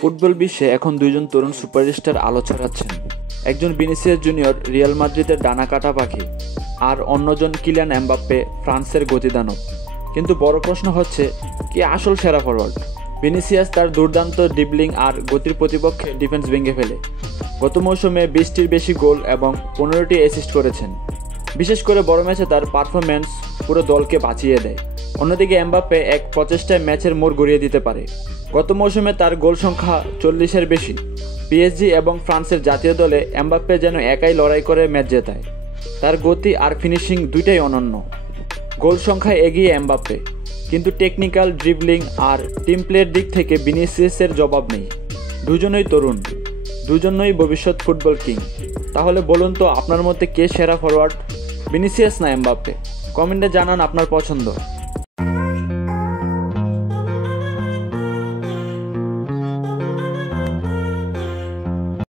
Football বিশ্বে এখন দুইজন তরুণ সুপারস্টার আলো ছড়াচ্ছেন। একজন ভিনিসিয়াস জুনিয়র, রিয়াল মাদ্রিদের ডানা কাটা পাখি, আর অন্যজন কিলিয়ান এমবাপ্পে, ফ্রান্সের গতিদানব। কিন্তু বড় প্রশ্ন হচ্ছে, কে আসল সেরা ফরওয়ার্ড? ভিনিসিয়াস তার দুর্দান্ত ড্রিবলিং আর গতির প্রতিপক্ষে ডিফেন্স ভেঙে ফেলে। গত মৌসুমে 20টির বেশি গোল এবং 15টি অ্যাসিস্ট করেছেন। বিশেষ করে বড় ম্যাচে তার পারফরম্যান্স পুরো দলকে বাঁচিয়ে দেয়। অন্যদিকে এমবাপ্পে এক প্রচেষ্টায় ম্যাচের মোড় ঘুরিয়ে দিতে পারে। গত মৌসুমে তার গোল সংখ্যা 40-এর বেশি। পিএসজি এবং ফ্রান্সের জাতীয় দলে এমবাপ্পে যেন একাই লড়াই করে ম্যাচ জেতায়। তার গতি আর ফিনিশিং দুইটাই অনন্য। গোল সংখ্যায় এগিয়ে এমবাপ্পে, কিন্তু টেকনিক্যাল, ড্রিবলিং আর টিম প্লের দিক থেকে ভিনিসিয়াসের জবাব নেই। দুজনই তরুণ, দুজনই ভবিষ্যৎ ফুটবল কিং। তাহলে বলুন তো, আপনার মতে কে সেরা ফরওয়ার্ড, ভিনিসিয়াস না এমবাপ্পে? কমেন্টে জানান আপনার পছন্দ।